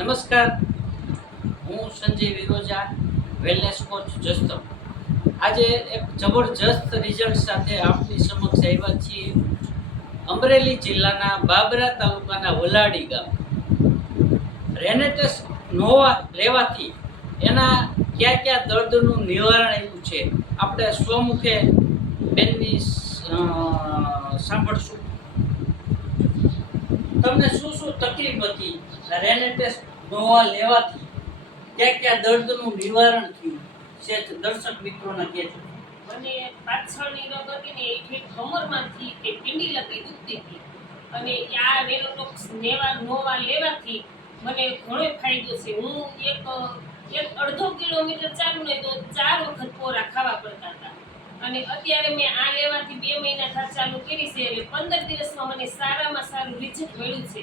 નમસ્કાર, હું Sanjay Viroja, wellness coach જસ્તો. આજે એક જબરજસ્ત રિઝલ્ટ સાથે આપની સમક્ષ આવ્યા છીએ. અમરેલી જિલ્લાના બાબરા તાલુકાના વલાડી ગામ. રેનેટેસ નોવા લેવાથી એના કયા કયા દર્દનું નિવારણ આવ્યું છે આપણે સ્વમુખે બેનની સાંભળશું. તમને શું શું તકલીફ હતી રેનેટેસ નોવા લેવાથી, ક્યાં ક્યાં દર્દનું નિવારણ થયું છે દર્શક મિત્રોને કહેજો. મને પાછળની રોગ હતી ને એ કમરમાંથી કે પીંડી લગી દુખતી હતી અને આ રેનોટોક્સ નોવા લેવાથી મને ઘણો ફાયદો છે. હું એક અડધો કિલોમીટર ચાલું ને તો 4 વખત પોરા ખાવા પડતા હતા અને અત્યારે મેં આ લેવાથી 2 મહિના ચાલુ કરી છે એટલે 15 દિવસમાં મને સારામાં સારું રિઝલ્ટ મળ્યું છે.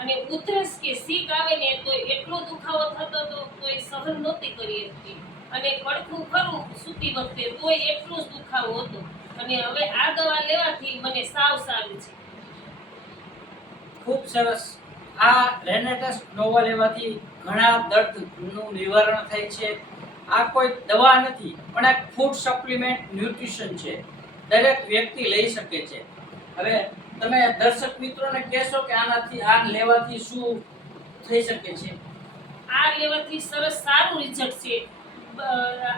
અને ઉધરસ કે સીક આવે ને તો એટલો દુખાવો થતો હતો તો એ સહન નહોતી કરી શકતી અને કડકું ખરું સૂતી વખતે તોય એટલો જ દુખાવો હતો અને હવે આ દવા લેવાથી મને સાવ સારું છે. ખૂબ સરસ. આ રેનેટેસ નોવા લેવાથી ઘણા દર્દનું નિવારણ થાય છે. આ કોઈ દવા નથી પણ એક ફૂડ સપ્લિમેન્ટ ન્યુટ્રિશન છે. દરેક વ્યક્તિ લઈ શકે છે. હવે તમે દર્શક મિત્રોને કહેશો કે આ લેવાથી શું થઈ શકે છે? આ લેવાથી સરસ સારું રિઝલ્ટ છે.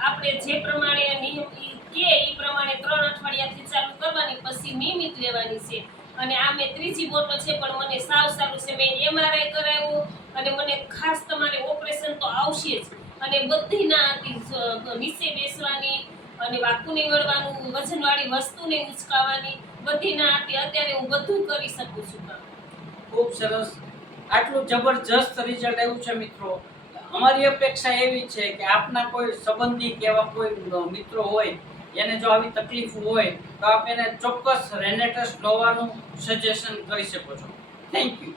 આપણે જે પ્રમાણે નિયમ કે એ પ્રમાણે 3 અઠવાડિયાથી ચાલુ કરવાની, પછી નિયમિત લેવાની છે. અને આ મેં 3જી બોટલ છે પણ મને સાવ સારું છે. મેં MRI કરાવ્યું અને મને ખાસ તમારે ઓપરેશન તો આવશે જ અને બધી ના નીચે બેસવાની અને વાકું નહીં વળવાનું, વજનવાળી વસ્તુ નહીં ઉચકાવાની, બધી ના અત્યારે હું બધું કરી શકું છું. ખૂબ સરસ. આટલું જબરજસ્ત રિઝલ્ટ આવ્યું છે મિત્રો. અમારી અપેક્ષા એવી છે કે આપના કોઈ સંબંધી કે એવા કોઈ મિત્રો હોય એને જો આવી તકલીફ હોય તો આપ એને ચોક્કસ રેનેટેસ નોવાનું સજેશન કરી શકો છો. Thank you.